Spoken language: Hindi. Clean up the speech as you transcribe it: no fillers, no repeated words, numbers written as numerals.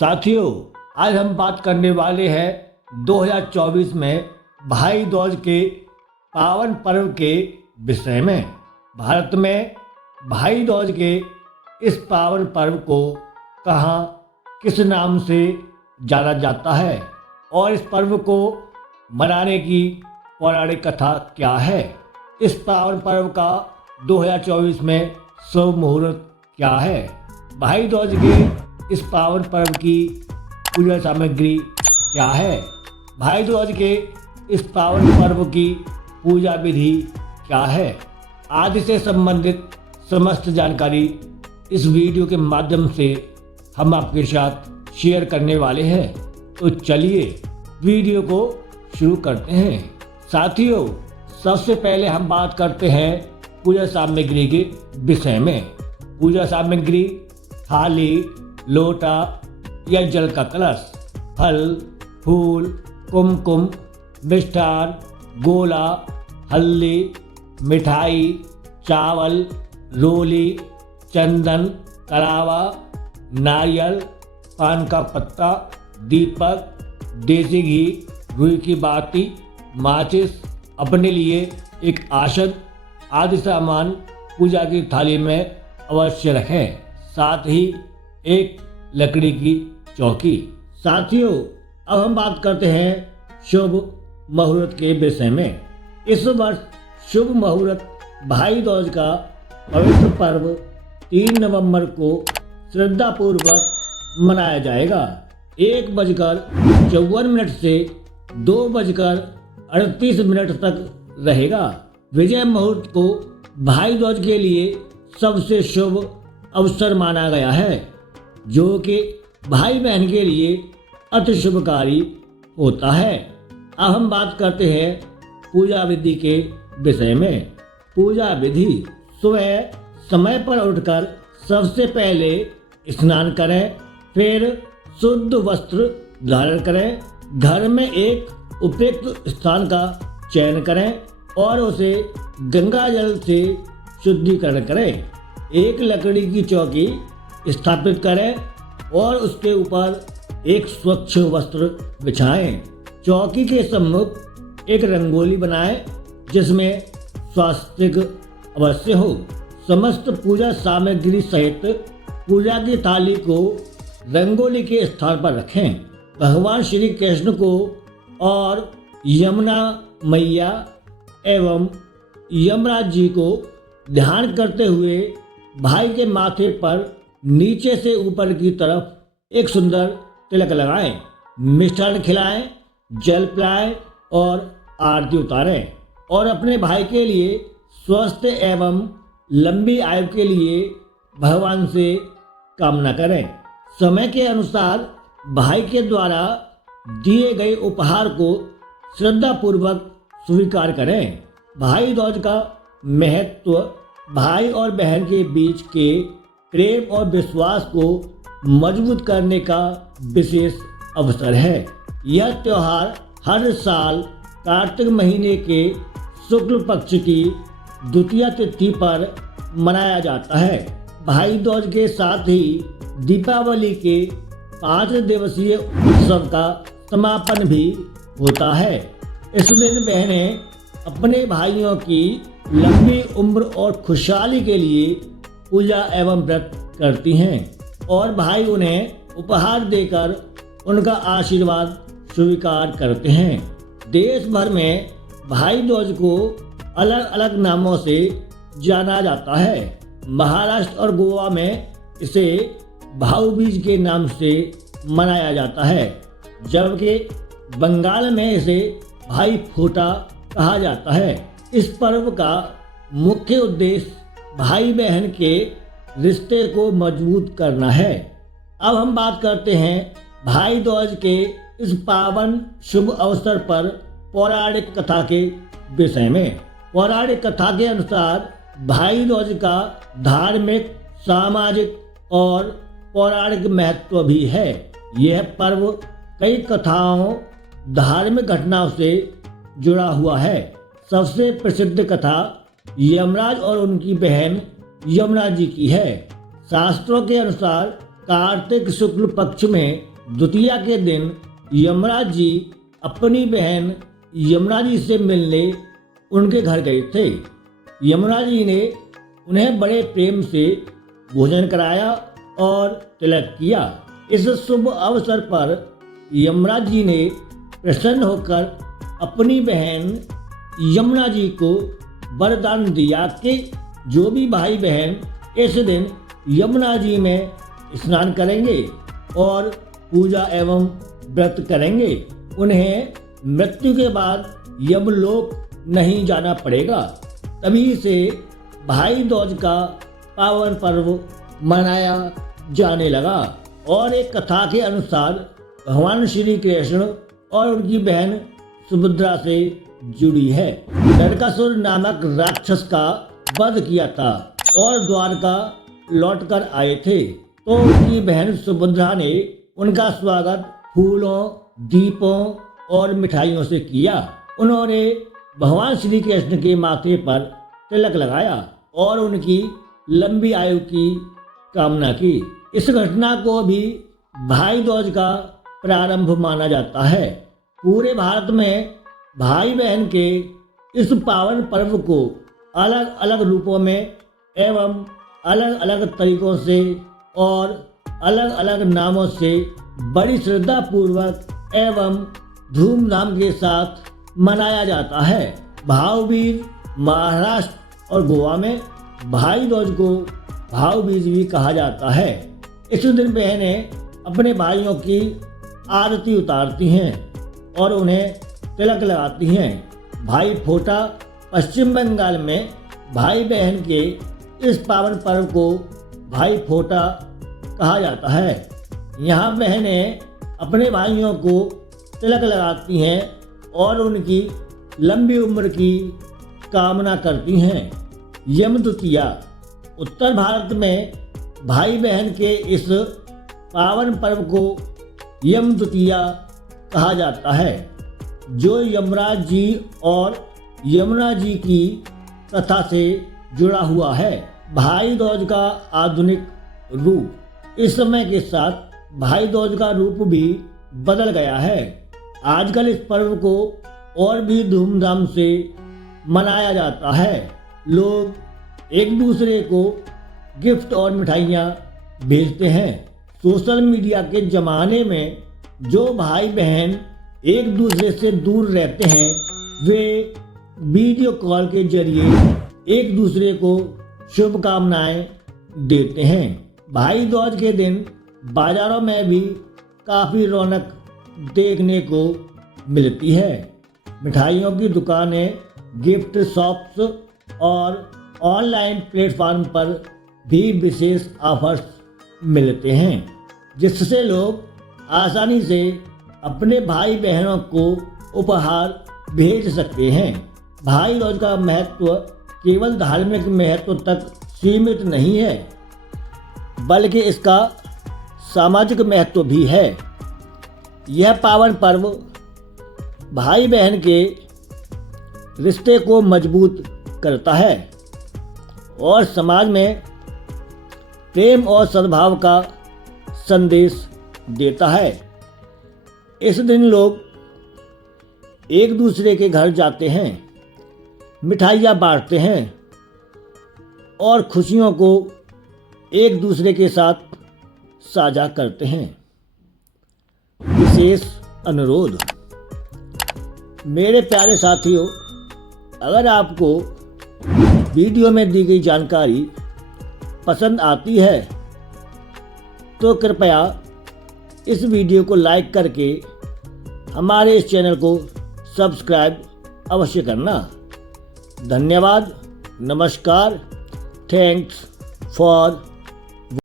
साथियों, आज हम बात करने वाले हैं 2024 में भाई दूज के पावन पर्व के विषय में। भारत में भाई दूज के इस पावन पर्व को कहाँ किस नाम से जाना जाता है और इस पर्व को मनाने की पौराणिक कथा क्या है। इस पावन पर्व का 2024 में शुभ मुहूर्त क्या है। भाई दूज के इस पावन पर्व की पूजा सामग्री क्या है। भाई दूज के इस पावन पर्व की पूजा विधि क्या है आदि से संबंधित समस्त जानकारी इस वीडियो के माध्यम से हम आपके साथ शेयर करने वाले हैं। तो चलिए वीडियो को शुरू करते हैं। साथियों, सबसे पहले हम बात करते हैं पूजा सामग्री के विषय में। पूजा सामग्री थाली, लोटा या जल का कलश, फल, फूल, कुमकुम, मिष्ठान, गोला, हल्दी, मिठाई, चावल, रोली, चंदन, कलावा, नारियल, पान का पत्ता, दीपक, देसी घी, रुई की बाती, माचिस, अपने लिए एक आसन आदि सामान पूजा की थाली में अवश्य रखें। साथ ही एक लकड़ी की चौकी। साथियों, अब हम बात करते हैं शुभ मुहूर्त के विषय में। इस वर्ष शुभ मुहूर्त भाई दूज का पवित्र पर्व 3 नवंबर को श्रद्धापूर्वक मनाया जाएगा। 1:54 से 2:38 तक रहेगा। विजय मुहूर्त को भाई दूज के लिए सबसे शुभ अवसर माना गया है, जो कि भाई बहन के लिए अति शुभकारी होता है। अब हम बात करते हैं पूजा विधि के विषय में। पूजा विधि: सुबह समय पर उठकर सबसे पहले स्नान करें, फिर शुद्ध वस्त्र धारण करें, घर में एक उपयुक्त स्थान का चयन करें और उसे गंगा जल से शुद्धिकरण करें। एक लकड़ी की चौकी स्थापित करें और उसके ऊपर एक स्वच्छ वस्त्र बिछाएं। चौकी के सम्मुख एक रंगोली बनाएं जिसमें स्वास्तिक अवश्य हो। समस्त पूजा सामग्री सहित पूजा की थाली को रंगोली के स्थान पर रखें। भगवान श्री कृष्ण को और यमुना मैया एवं यमराज जी को ध्यान करते हुए भाई के माथे पर नीचे से ऊपर की तरफ एक सुंदर तिलक लगाएं, मिष्ठान खिलाएं, जल पिलाएं और आरती उतारें और अपने भाई के लिए स्वस्थ एवं लंबी आयु के लिए भगवान से कामना करें। समय के अनुसार भाई के द्वारा दिए गए उपहार को श्रद्धापूर्वक स्वीकार करें। भाई दूज का महत्व भाई और बहन के बीच के प्रेम और विश्वास को मजबूत करने का विशेष अवसर है। यह त्योहार हर साल कार्तिक महीने के शुक्ल पक्ष की द्वितीया तिथि पर मनाया जाता है। भाई दूज के साथ ही दीपावली के 5 दिवसीय उत्सव का समापन भी होता है। इस दिन बहनें अपने भाइयों की लंबी उम्र और खुशहाली के लिए पूजा एवं व्रत करती हैं और भाई उन्हें उपहार देकर उनका आशीर्वाद स्वीकार करते हैं। देश भर में भाई दूज को अलग अलग नामों से जाना जाता है। महाराष्ट्र और गोवा में इसे भाऊ बीज के नाम से मनाया जाता है, जबकि बंगाल में इसे भाई फोटा कहा जाता है। इस पर्व का मुख्य उद्देश्य भाई बहन के रिश्ते को मजबूत करना है। अब हम बात करते हैं भाई दूज के इस पावन शुभ अवसर पर पौराणिक कथा के विषय में। पौराणिक कथा के अनुसार भाई दूज का धार्मिक, सामाजिक और पौराणिक महत्व भी है। यह पर्व कई कथाओं, धार्मिक घटनाओं से जुड़ा हुआ है। सबसे प्रसिद्ध कथा यमराज और उनकी बहन यमुना जी की है। शास्त्रों के अनुसार कार्तिक शुक्ल पक्ष में द्वितीया के दिन यमराज जी अपनी बहन यमुना जी से मिलने उनके घर गए थे। यमुना जी ने उन्हें बड़े प्रेम से भोजन कराया और तिलक किया। इस शुभ अवसर पर यमराज जी ने प्रसन्न होकर अपनी बहन यमुना जी को वरदान दिया कि जो भी भाई बहन इस दिन यमुना जी में स्नान करेंगे और पूजा एवं व्रत करेंगे, उन्हें मृत्यु के बाद यमलोक नहीं जाना पड़ेगा। तभी से भाई दूज का पावन पर्व मनाया जाने लगा। और एक कथा के अनुसार भगवान श्री कृष्ण और उनकी बहन सुभद्रा से जुड़ी है। नरकासुर नामक राक्षस का वध किया था और द्वारका लौटकर आए थे, तो उनकी बहन सुभद्रा ने उनका स्वागत फूलों, दीपों और मिठाइयों से किया। उन्होंने भगवान श्री कृष्ण के माथे पर तिलक लगाया और उनकी लंबी आयु की कामना की। इस घटना को भी भाई दूज का प्रारंभ माना जाता है। पूरे भारत में भाई बहन के इस पावन पर्व को अलग अलग रूपों में एवं अलग अलग तरीकों से और अलग अलग नामों से बड़ी श्रद्धा पूर्वक एवं धूमधाम के साथ मनाया जाता है। भाऊ-बीज महाराष्ट्र और गोवा में भाई दूज को भाऊ-बीज भी कहा जाता है। इस दिन बहनें अपने भाइयों की आरती उतारती हैं और उन्हें तिलक लगाती हैं। भाई फोटा पश्चिम बंगाल में भाई बहन के इस पावन पर्व को भाई फोटा कहा जाता है। यहाँ बहनें अपने भाइयों को तिलक लगाती हैं और उनकी लंबी उम्र की कामना करती हैं। यम द्वितीया उत्तर भारत में भाई बहन के इस पावन पर्व को यम द्वितीया कहा जाता है, जो यमराज जी और यमुना जी की कथा से जुड़ा हुआ है। भाई दूज का आधुनिक रूप। इस समय के साथ भाई दूज का रूप भी बदल गया है। आजकल इस पर्व को और भी धूमधाम से मनाया जाता है। लोग एक दूसरे को गिफ्ट और मिठाइयाँ भेजते हैं। सोशल मीडिया के ज़माने में जो भाई बहन एक दूसरे से दूर रहते हैं, वे वीडियो कॉल के जरिए एक दूसरे को शुभकामनाएं देते हैं। भाई दूज के दिन बाज़ारों में भी काफ़ी रौनक देखने को मिलती है। मिठाइयों की दुकानें, गिफ्ट शॉप्स और ऑनलाइन प्लेटफॉर्म पर भी विशेष ऑफर्स मिलते हैं, जिससे लोग आसानी से अपने भाई बहनों को उपहार भेज सकते हैं। भाई दूज का महत्व केवल धार्मिक महत्व तक सीमित नहीं है, बल्कि इसका सामाजिक महत्व भी है। यह पावन पर्व भाई बहन के रिश्ते को मजबूत करता है और समाज में प्रेम और सद्भाव का संदेश देता है। इस दिन लोग एक दूसरे के घर जाते हैं, मिठाइयाँ बांटते हैं और खुशियों को एक दूसरे के साथ साझा करते हैं। विशेष अनुरोध। मेरे प्यारे साथियों, अगर आपको वीडियो में दी गई जानकारी पसंद आती है तो कृपया इस वीडियो को लाइक करके हमारे इस चैनल को सब्सक्राइब अवश्य करना। धन्यवाद। नमस्कार। Thanks for